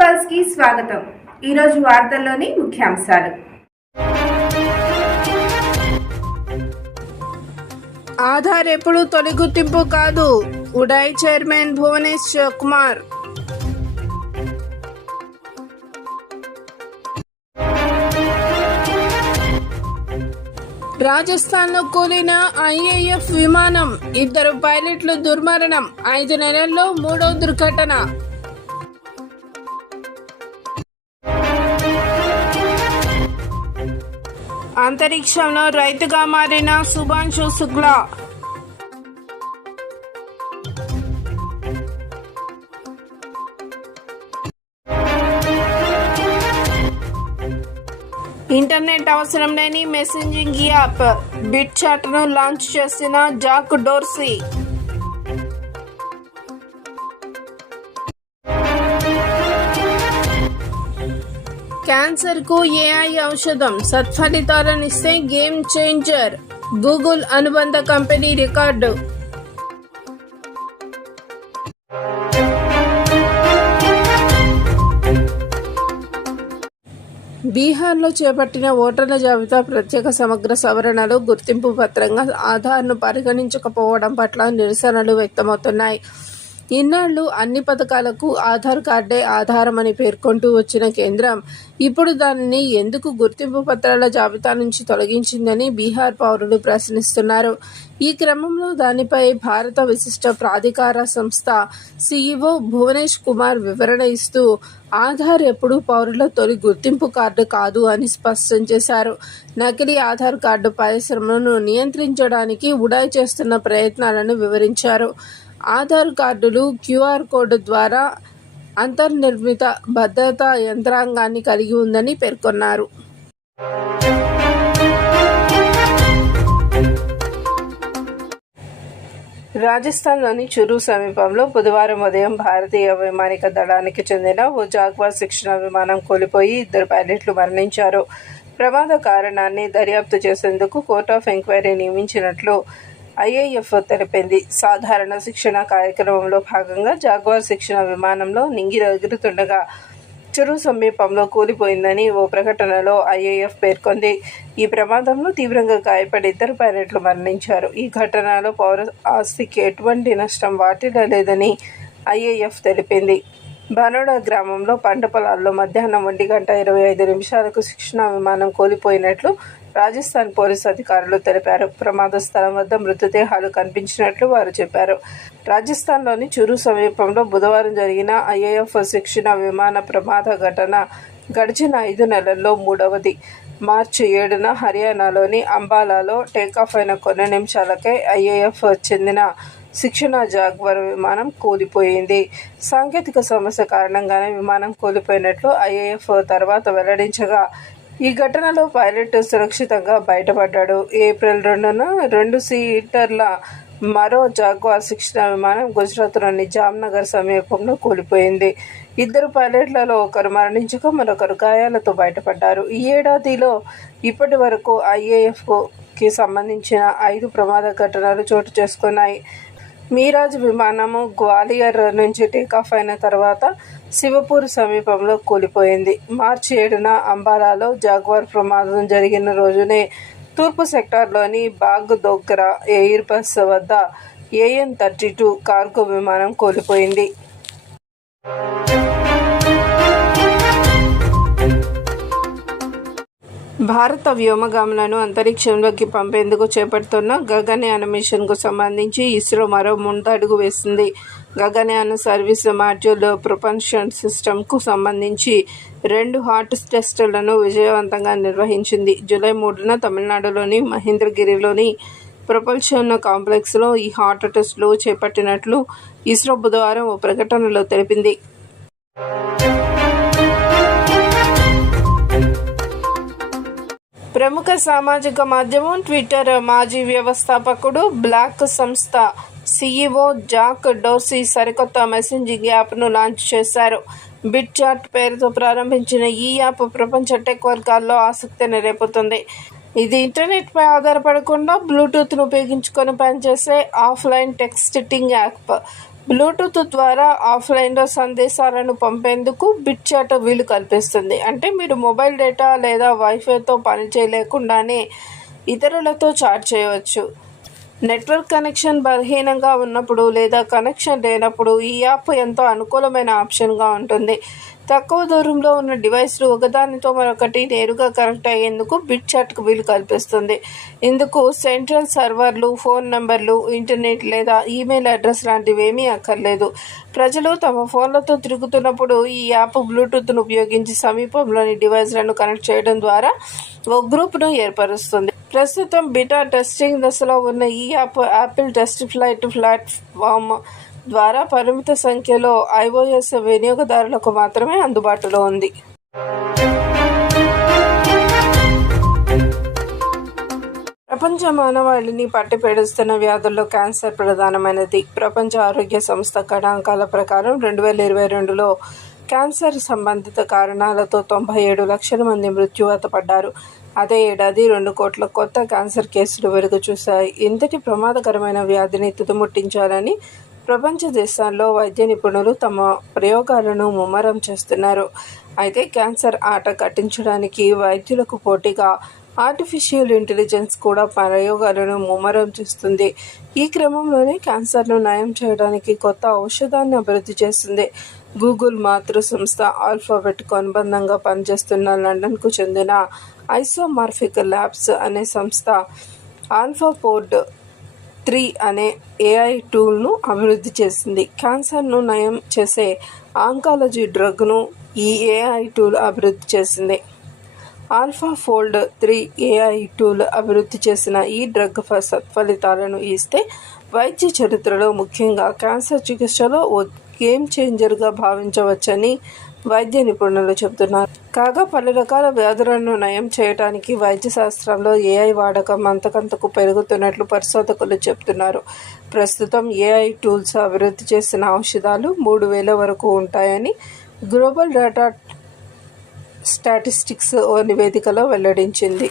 పల్స్కి స్వాగతం. ఈరోజు వార్తల్లోని ముఖ్యాంశాలు. ఆధార్ ఎప్పుడు తొలి గుర్తింపు కాదు ఉడాయ్ చైర్మన్ భువనేష్ కుమార్. రాజస్థాన్లో కూలిన ఐఏఎఫ్ విమానం ఇద్దరు పైలట్లు దుర్మరణం ఐదు నెలల్లో మూడో దుర్ఘటన. అంతరిక్షంలో రైతుగా మారిన సుభాంశు శుక్లా. ఇంటర్నెట్ అవసరం లేని మెసేజింగ్ యాప్ బిట్ చాట్ను లాంచ్ చేసిన జాక్ డోర్సీ. క్యాన్సర్కు ఏఐ ఔషధం సత్ఫలితాలనిస్తే గేమ్ చేంజర్. గూగుల్ అనుబంధ కంపెనీ రికార్డు. బీహార్లో చేపట్టిన ఓటర్ల జాబితా ప్రత్యేక సమగ్ర సవరణలు గుర్తింపు పత్రంగా ఆధార్ను పరిగణించకపోవడం పట్ల నిరసనలు వ్యక్తమవుతున్నాయి. ఇన్నాళ్ళు అన్ని పథకాలకు ఆధార్ కార్డే ఆధారమని పేర్కొంటూ వచ్చిన కేంద్రం ఇప్పుడు దానిని ఎందుకు గుర్తింపు పత్రాల జాబితా నుంచి తొలగించిందని బీహార్ పౌరులు ప్రశ్నిస్తున్నారు. ఈ క్రమంలో దానిపై భారత విశిష్ట ప్రాధికార సంస్థ సీఈఓ భువనేష్ కుమార్ వివరణ ఇస్తూ ఆధార్ ఎప్పుడు పౌరుల తొలి గుర్తింపు కార్డు కాదు అని స్పష్టం చేశారు. నకిలీ ఆధార్ కార్డు పరిశ్రమను నియంత్రించడానికి ఉడాయ్ చేస్తున్న ప్రయత్నాలను వివరించారు. ఆధార్ కార్డులు క్యూఆర్ కోడ్ ద్వారా అంతర్నిర్మిత భద్రతా యంత్రాంగాన్ని కలిగి ఉందని పేర్కొన్నారు. రాజస్థాన్లోని చురు సమీపంలో బుధవారం ఉదయం భారతీయ వైమానిక దళానికి చెందిన ఓ జాగ్వా శిక్షణ విమానం కూలిపోయి ఇద్దరు పైలట్లు మరణించారు. ప్రమాద కారణాన్ని దర్యాప్తు చేసేందుకు కోర్ట్ ఆఫ్ ఎంక్వైరీ నియమించినట్లు ఐఏఎఫ్ తెలిపింది సాధారణ శిక్షణ కార్యక్రమంలో భాగంగా జాగ్వార్ శిక్షణ విమానంలో నింగి ఎగురుతుండగా చెరు సమీపంలో కూలిపోయిందని ఓ ప్రకటనలో ఐఏఎఫ్ పేర్కొంది. ఈ ప్రమాదంలో తీవ్రంగా గాయపడి ఇద్దరు పైలట్లు మరణించారు. ఈ ఘటనలో పౌర ఆస్తికి ఎటువంటి నష్టం వాటిల్లలేదని ఐఏఎఫ్ తెలిపింది. బనోడా గ్రామంలో పంట పొలాల్లో మధ్యాహ్నం ఒంటి గంట ఇరవై ఐదు నిమిషాలకు శిక్షణ విమానం కూలిపోయినట్లు రాజస్థాన్ పోలీసు అధికారులు తెలిపారు. ప్రమాద స్థలం వద్ద మృతదేహాలు కనిపించినట్లు వారు చెప్పారు. రాజస్థాన్లోని చురు సమీపంలో బుధవారం జరిగిన ఐఏఎఫ్ శిక్షణ విమాన ప్రమాద ఘటన గడిచిన ఐదు నెలల్లో మూడవది. మార్చి ఏడున హర్యానాలోని అంబాలాలో టేకాఫ్ అయిన కొన్ని నిమిషాలకే ఐఏఎఫ్ చెందిన శిక్షణ జాగ్వర్ విమానం కూలిపోయింది. సాంకేతిక సమస్య కారణంగానే విమానం కూలిపోయినట్లు ఐఏఎఫ్ తర్వాత వెల్లడించగా ఈ ఘటనలో పైలట్ సురక్షితంగా బయటపడ్డాడు. ఏప్రిల్ రెండున రెండు సీటర్ల మరో జాగ్వార్ శిక్షణ విమానం గుజరాత్లోని జామ్నగర్ సమీపంలో కూలిపోయింది. ఇద్దరు పైలట్లలో ఒకరు మరణించగా మరొకరు గాయాలతో బయటపడ్డారు. ఈ ఏడాదిలో ఇప్పటి వరకు ఐఏఎఫ్కి సంబంధించిన ఐదు ప్రమాద ఘటనలు చోటు చేసుకున్నాయి. మీరాజ్ విమానము గ్వాలియర్ నుంచి టేకాఫ్ అయిన తర్వాత శివపూర్ సమీపంలో కూలిపోయింది. మార్చి ఏడున అంబాలాలో జాగ్వార్ ప్రమాదం జరిగిన రోజునే తూర్పు సెక్టార్లోని బాగ్ దోగ్ర ఎయిర్ బస్ వద్ద ఏఎన్ థర్టీ టూ కార్గో విమానం కూలిపోయింది. భారత వ్యోమగాములను అంతరిక్షంలోకి పంపేందుకు చేపడుతున్న గగనయాన మిషన్కు సంబంధించి ఇస్రో మరో ముందడుగు వేసింది. గగనయాన సర్వీస్ మాడ్యూల్ ప్రొపల్షన్ సిస్టమ్కు సంబంధించి రెండు హాట్ టెస్టులను విజయవంతంగా నిర్వహించింది. జూలై మూడున తమిళనాడులోని మహేంద్రగిరిలోని ప్రొపల్షన్ కాంప్లెక్స్లో ఈ హాట్ టెస్టులు చేపట్టినట్లు ఇస్రో బుధవారం ఓ ప్రకటనలో తెలిపింది. ప్రముఖ సామాజిక మాధ్యమం ట్విట్టర్ మాజీ వ్యవస్థాపకుడు బ్లాక్ సంస్థ సీఈఓ జాక్ డోసీ సరికొత్త మెసెంజింగ్ యాప్ను లాంచ్ చేశారు. బిట్ చాట్ పేరుతో ప్రారంభించిన ఈ యాప్ ప్రపంచ టెక్ వర్గాల్లో ఆసక్తిని రేపుతుంది. ఇది ఇంటర్నెట్పై ఆధారపడకుండా బ్లూటూత్ను ఉపయోగించుకొని పనిచేసే ఆఫ్లైన్ టెక్స్టింగ్ యాప్. బ్లూటూత్ ద్వారా ఆఫ్లైన్లో సందేశాలను పంపేందుకు బిట్చాట్ వీలు కల్పిస్తుంది. అంటే మీరు మొబైల్ డేటా లేదా వైఫైతో పని చేయలేకుండానే ఇతరులతో చాట్ చేయవచ్చు. నెట్వర్క్ కనెక్షన్ బలహీనంగా ఉన్నప్పుడు లేదా కనెక్షన్ లేనప్పుడు ఈ యాప్ ఎంతో అనుకూలమైన ఆప్షన్గా ఉంటుంది. తక్కువ దూరంలో ఉన్న డివైస్లు ఒకదానితో మరొకటి నేరుగా కనెక్ట్ అయ్యేందుకు బిట్ చాట్కు వీలు కల్పిస్తుంది. ఇందుకు సెంట్రల్ సర్వర్లు ఫోన్ నంబర్లు ఇంటర్నెట్ లేదా ఈమెయిల్ అడ్రస్ లాంటివి ఏమీ అక్కర్లేదు. ప్రజలు తమ ఫోన్లతో తిరుగుతున్నప్పుడు ఈ యాప్ బ్లూటూత్ను ఉపయోగించి సమీపంలోని డివైస్లను కనెక్ట్ చేయడం ద్వారా ఓ గ్రూప్ను ఏర్పరుస్తుంది. ప్రస్తుతం బిటా టెస్టింగ్ దశలో ఉన్న ఈ app Apple test flight platform ద్వారా పరిమిత సంఖ్యలో ఐఓఎస్ వినియోగదారులకు మాత్రమే అందుబాటులో ఉంది. ప్రపంచ మానవాళిని పట్టిపేడుస్తున్న వ్యాధుల్లో క్యాన్సర్ ప్రధానమైనది. ప్రపంచ ఆరోగ్య సంస్థ గణాంకాల ప్రకారం రెండు వేల ఇరవై రెండులో క్యాన్సర్ సంబంధిత కారణాలతో తొంభై ఏడు లక్షల మంది మృత్యువాత పడ్డారు. అదే ఏడాది రెండు కోట్ల కొత్త క్యాన్సర్ కేసులు వెలుగు చూశాయి. ఇంతటి ప్రమాదకరమైన వ్యాధిని తుదముట్టించాలని ప్రపంచ దేశాల్లో వైద్య నిపుణులు తమ ప్రయోగాలను ముమ్మరం చేస్తున్నారు. అయితే క్యాన్సర్ ఆట కట్టించడానికి వైద్యులకు పోటీగా ఆర్టిఫిషియల్ ఇంటెలిజెన్స్ కూడా ప్రయోగాలను ముమ్మరం చేస్తుంది. ఈ క్రమంలోనే క్యాన్సర్ను నయం చేయడానికి కొత్త ఔషధాన్ని అభివృద్ధి చేస్తుంది. గూగుల్ మాతృ సంస్థ ఆల్ఫాబెట్కు అనుబంధంగా పనిచేస్తున్న లండన్కు చెందిన ఐసోమార్ఫిక్ ల్యాబ్స్ అనే సంస్థ ఆల్ఫాపోర్డ్ త్రీ అనే ఏఐ టూల్ను అభివృద్ధి చేసింది. క్యాన్సర్ను నయం చేసే ఆంకాలజీ డ్రగ్ను ఈ ఏఐ టూల్ అభివృద్ధి చేసింది. AlphaFold three AI tool అభివృద్ధి చేసిన ఈ డ్రగ్ సత్ఫలితాలను ఇస్తే వైద్య చరిత్రలో ముఖ్యంగా క్యాన్సర్ చికిత్సలో ఓ గేమ్ చేంజర్గా భావించవచ్చని వైద్య నిపుణులు చెబుతున్నారు. కాగా పలు రకాల వ్యాధులను నయం చేయడానికి వైద్య శాస్త్రంలో ఏఐ వాడకం అంతకంతకు పెరుగుతున్నట్లు పరిశోధకులు చెబుతున్నారు. ప్రస్తుతం ఏఐ టూల్స్ అభివృద్ధి చేసిన ఔషధాలు మూడు వేల వరకు ఉంటాయని గ్లోబల్ డేటా స్టాటిస్టిక్స్ ఓ నివేదికలో వెల్లడించింది.